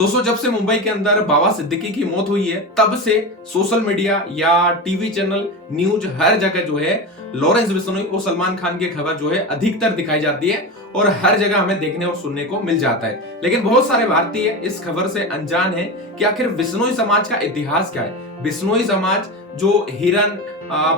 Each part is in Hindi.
दोस्तों, जब से मुंबई के अंदर बाबा सिद्दीकी की मौत हुई है तब से सोशल मीडिया या टीवी चैनल न्यूज हर जगह जो है लॉरेंस बिश्नोई और सलमान खान की खबर जो है अधिकतर दिखाई जाती है और हर जगह हमें देखने और सुनने को मिल जाता है। लेकिन बहुत सारे भारतीय इस खबर से अनजान है कि आखिर बिश्नोई समाज का इतिहास क्या है। बिश्नोई समाज जो हिरन,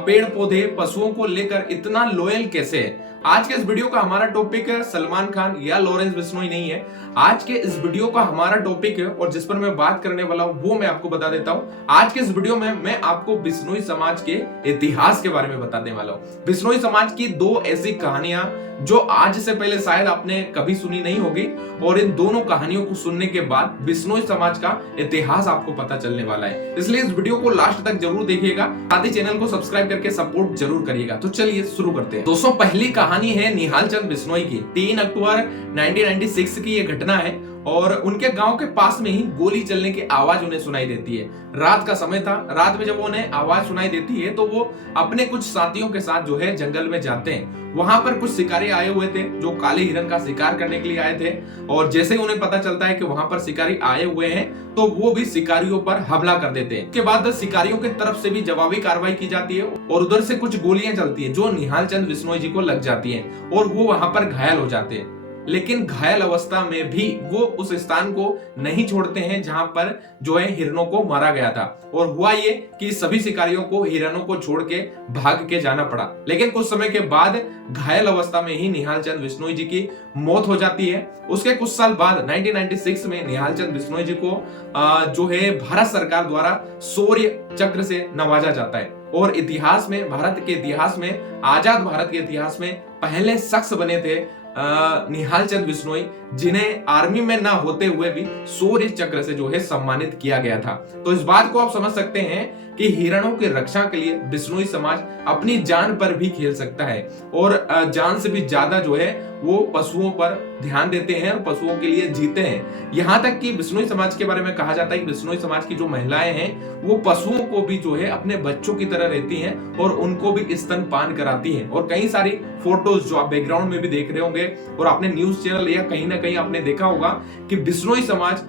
पेड़ पौधे, पशुओं को लेकर इतना लॉयल कैसे है। आज के इस वीडियो का हमारा टॉपिक है सलमान खान या लॉरेंस बिश्नोई नहीं है। आज के इस वीडियो का हमारा टॉपिक है और जिस पर मैं बात करने वाला हूं वो मैं आपको बता देता हूं। आज के इस वीडियो में मैं आपको बिश्नोई समाज के इतिहास के बारे में बताने वाला हूं। बिश्नोई समाज की दो ऐसी कहानियां जो आज से पहले शायद आपने कभी सुनी नहीं होगी और इन दोनों कहानियों को सुनने के बाद बिश्नोई समाज का इतिहास आपको पता चलने वाला है। इसलिए इस वीडियो को लास्ट तक जरूर देखिएगा, साथ ही चैनल को सब्सक्राइब करके सपोर्ट जरूर करिएगा। तो चलिए शुरू करते हैं। दोस्तों, पहली कहानी है निहाल चंद बिश्नोई की। 3 अक्टूबर 1996 की ये घटना है और उनके गांव के पास में ही गोली चलने की आवाज उन्हें सुनाई देती है। रात का समय था। रात में जब उन्हें आवाज सुनाई देती है तो वो अपने कुछ साथियों के साथ जो है जंगल में जाते हैं। वहां पर कुछ शिकारी आए हुए थे जो काले हिरन का शिकार करने के लिए आए थे और जैसे ही उन्हें पता चलता है कि वहां पर शिकारी आए हुए हैं तो वो भी शिकारियों पर हमला कर देते हैं। उसके बाद शिकारियों की तरफ से भी जवाबी कार्रवाई की जाती है और उधर से कुछ गोलियां चलती है जो निहाल चंद बिश्नोई जी को लग जाती हैं और वो वहां पर घायल हो जाते हैं। लेकिन घायल अवस्था में भी वो उस स्थान को नहीं छोड़ते हैं जहां पर जो है हिरणों को मारा गया था। और हुआ ये कि सभी शिकारियों को हिरणों को छोड़ के भाग के जाना पड़ा। लेकिन कुछ समय के बाद घायल अवस्था में ही निहाल चंद बिश्नोई जी की मौत हो जाती है। उसके कुछ साल बाद 1996 में निहाल चंद बिश्नोई जी को जो है भारत सरकार द्वारा शौर्य चक्र से नवाजा जाता है और इतिहास में, भारत के इतिहास में, आजाद भारत के इतिहास में पहले शख्स बने थे निहाल चंद बिश्नोई जिन्हें आर्मी में ना होते हुए भी शौर्य चक्र से जो है सम्मानित किया गया था। तो इस बात को आप समझ सकते हैं कि हिरणों की रक्षा के लिए बिश्नोई समाज अपनी जान पर भी खेल सकता है और जान से भी ज्यादा जो है वो पशुओं पर ध्यान देते हैं और पशुओं के लिए जीते हैं। यहाँ तक कि बिश्नोई समाज के बारे में कहा जाता है कि बिश्नोई समाज की जो महिलाएं हैं वो पशुओं को भी जो है अपने बच्चों की तरह रहती हैं और उनको भी स्तनपान कराती हैं। और कई सारी फोटोज जो आप बैकग्राउंड में भी देख रहे होंगे और आपने न्यूज चैनल या कहीं ना कहीं आपने देखा होगा कि बिश्नोई समाज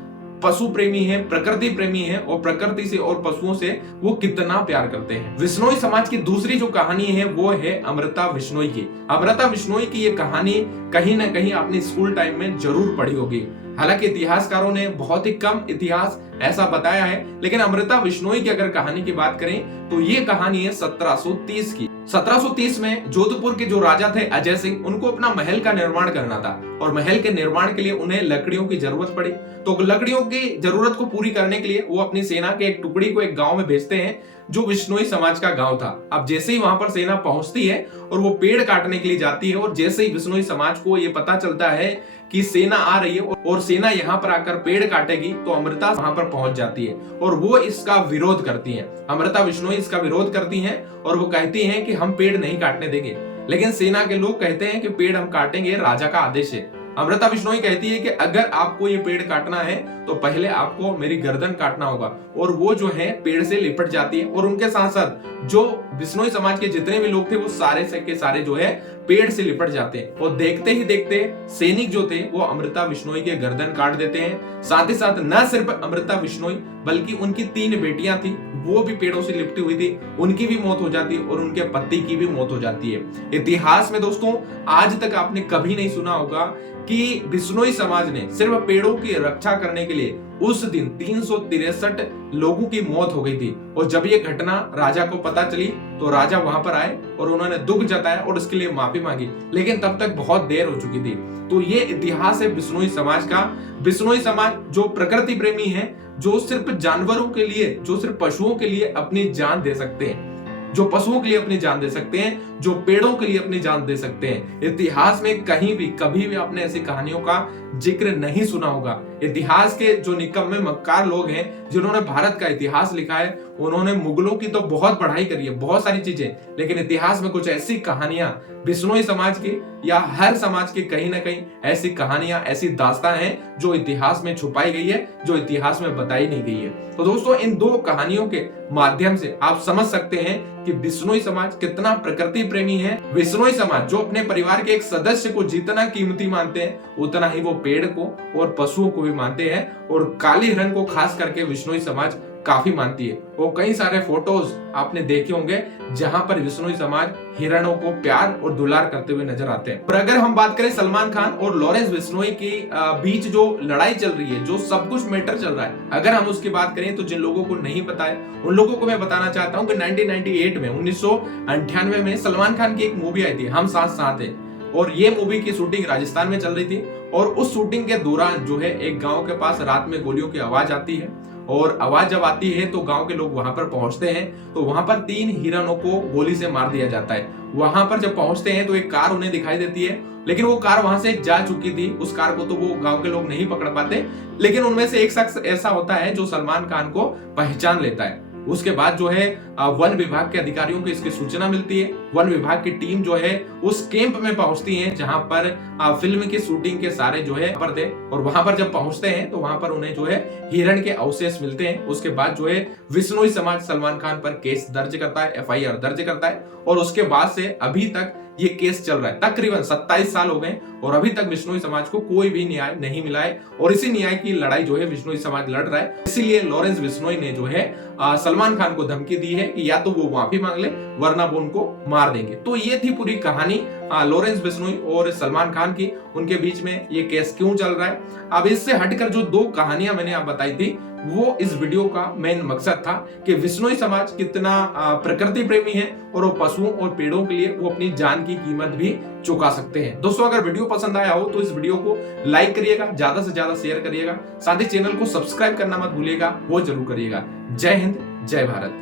पशु प्रेमी है, प्रकृति प्रेमी है और प्रकृति से और पशुओं से वो कितना प्यार करते हैं। बिश्नोई समाज की दूसरी जो कहानी है वो है अमृता बिश्नोई की। अमृता बिश्नोई की ये कहानी कहीं ना कहीं आपने स्कूल टाइम में जरूर पढ़ी होगी। हालांकि इतिहासकारों ने बहुत ही कम इतिहास ऐसा बताया है, लेकिन अमृता बिश्नोई की अगर कहानी की बात करें तो ये कहानी है 1730 की। 1730 में जोधपुर के जो राजा थे अजय सिंह, उनको अपना महल का निर्माण करना था और महल के निर्माण के लिए उन्हें लकड़ियों की जरूरत पड़ी। तो लकड़ियों की जरूरत को पूरी करने के लिए वो अपनी सेना के एक टुकड़ी को एक गांव में भेजते हैं जो बिश्नोई समाज का गांव था। अब जैसे ही वहां पर सेना पहुंचती है और वो पेड़ काटने के लिए जाती है और जैसे ही बिश्नोई समाज को ये पता चलता है कि सेना आ रही है और सेना यहाँ पर आकर पेड़ काटेगी तो अमृता वहां पर पहुंच जाती है और वो इसका विरोध करती हैं। अमृता बिश्नोई इसका विरोध करती हैं और वो कहती हैं कि हम पेड़ नहीं काटने देंगे। लेकिन सेना के लोग कहते हैं कि पेड़ हम काटेंगे, राजा का आदेश है। अमृता बिश्नोई कहती है कि अगर आपको ये पेड़ काटना है तो पहले आपको मेरी गर्दन काटना होगा और वो जो है पेड़ से लिपट जाती है और उनके साथ साथ जो बिश्नोई समाज के जितने भी लोग थे वो सारे के सारे जो है पेड़ से लिपट जाते हैं और देखते ही देखते सैनिक जो थे वो अमृता बिश्नोई के गर्दन काट देते हैं। साथ ही साथ न सिर्फ अमृता बिश्नोई बल्कि उनकी 3 बेटियां थी वो भी पेड़ों से लिपटी हुई थी, उनकी भी मौत हो जाती है और उनके पति की भी मौत हो जाती है। इतिहास में दोस्तों आज तक आपने कभी नहीं सुना होगा कि बिश्नोई समाज ने सिर्फ पेड़ों की रक्षा करने के लिए उस दिन 363 लोगों की मौत हो गई थी। और जब ये घटना राजा को पता चली तो राजा वहां पर आए और उन्होंने दुख जताया और इसके लिए माफी मांगी, लेकिन तब तक बहुत देर हो चुकी थी। तो ये इतिहास है बिश्नोई समाज का। बिश्नोई समाज जो प्रकृति प्रेमी है, जो सिर्फ जानवरों के लिए, जो सिर्फ पशुओं के लिए अपनी जान दे सकते हैं, जो पशुओं के लिए अपनी जान दे सकते हैं, जो पेड़ों के लिए अपनी जान दे सकते हैं। इतिहास में कहीं भी कभी भी आपने ऐसी कहानियों का जिक्र नहीं सुना होगा। इतिहास के जो निकम्मे मक्कार लोग हैं जिन्होंने भारत का इतिहास लिखा है, उन्होंने मुगलों की तो बहुत पढ़ाई करी है, बहुत सारी चीजें, लेकिन इतिहास में कुछ ऐसी कहानियां बिश्नोई समाज की या हर समाज की कहीं ना कहीं ऐसी कहानियां, ऐसी दास्तां हैं जो इतिहास में छुपाई गई है, जो इतिहास में बताई नहीं गई है। तो दोस्तों, इन 2 कहानियों के माध्यम से आप समझ सकते हैं कि बिश्नोई समाज कितना प्रकृति प्रेमी है। बिश्नोई समाज जो अपने परिवार के एक सदस्य को जितना कीमती मानते हैं उतना ही वो पेड़ को और पशुओं को भी भी मानते हैं और काले हिरण को खास करके विश्नोई समाज काफी मानती है। वो कई सारे फोटोज आपने देखे होंगे जहां पर विश्नोई समाज हिरणों को प्यार और दुलार करते हुए नजर आते हैं। पर अगर हम बात करें सलमान खान और लॉरेंस बिश्नोई के बीच जो लड़ाई चल रही है, जो सब कुछ मैटर चल रहा है, अगर हम उसकी बात करें तो जिन लोगों को नहीं पता है उन लोगों को मैं बताना चाहता हूं कि 1998 में 1998 में सलमान खान की एक मूवी आई थी हम साथ साथ हैं, और ये मूवी की शूटिंग राजस्थान में चल रही थी। और उस शूटिंग के दौरान जो है एक गांव के पास रात में गोलियों की आवाज आती है, और आवाज जब आती है तो गांव के लोग वहां पर पहुंचते हैं, तो वहां पर 3 हिरणों को गोली से मार दिया जाता है। वहां पर जब पहुंचते हैं तो एक कार उन्हें दिखाई देती है, लेकिन वो कार वहां से जा चुकी थी। उस कार को तो वो गांव के लोग नहीं पकड़ पाते, लेकिन उनमें से एक शख्स ऐसा होता है जो सलमान खान को पहचान लेता है। उसके बाद जो है वन विभाग के अधिकारियों को इसकी सूचना मिलती है। वन विभाग की टीम जो है उस कैंप में पहुंचती है जहां पर फिल्म की शूटिंग के सारे जो है पर थे, और वहां पर जब पहुंचते हैं तो वहां पर उन्हें जो है हिरण के अवशेष मिलते हैं। उसके बाद जो है विश्नोई समाज सलमान खान पर केस दर्ज करता है, FIR दर्ज करता है, और उसके बाद से अभी तक ये केस चल रहा है। तकरीबन 27 साल हो गए और अभी तक विश्नोई समाज को कोई भी न्याय नहीं मिला है, और इसी न्याय की लड़ाई जो है विश्नोई समाज लड़ रहा है। इसीलिए लॉरेंस बिश्नोई ने जो है सलमान खान को धमकी दी है कि या तो वो माफी मांग ले वरना वो उनको मार देंगे। तो ये थी पूरी कहानी लॉरेंस बिश्नोई और सलमान खान की, उनके बीच में ये केस क्यों चल रहा है। अब इससे हटकर जो 2 कहानियां मैंने आप बताई थी, वो इस वीडियो का मेन मकसद था कि विश्नोई समाज कितना प्रकृति प्रेमी है और वो पशुओं और पेड़ों के लिए वो अपनी जान की कीमत भी चुका सकते हैं। दोस्तों, अगर वीडियो पसंद आया हो तो इस वीडियो को लाइक करिएगा, ज्यादा से ज्यादा शेयर करिएगा, साथ ही चैनल को सब्सक्राइब करना मत भूलिएगा, वो जरूर करिएगा। जय हिंद, जय भारत।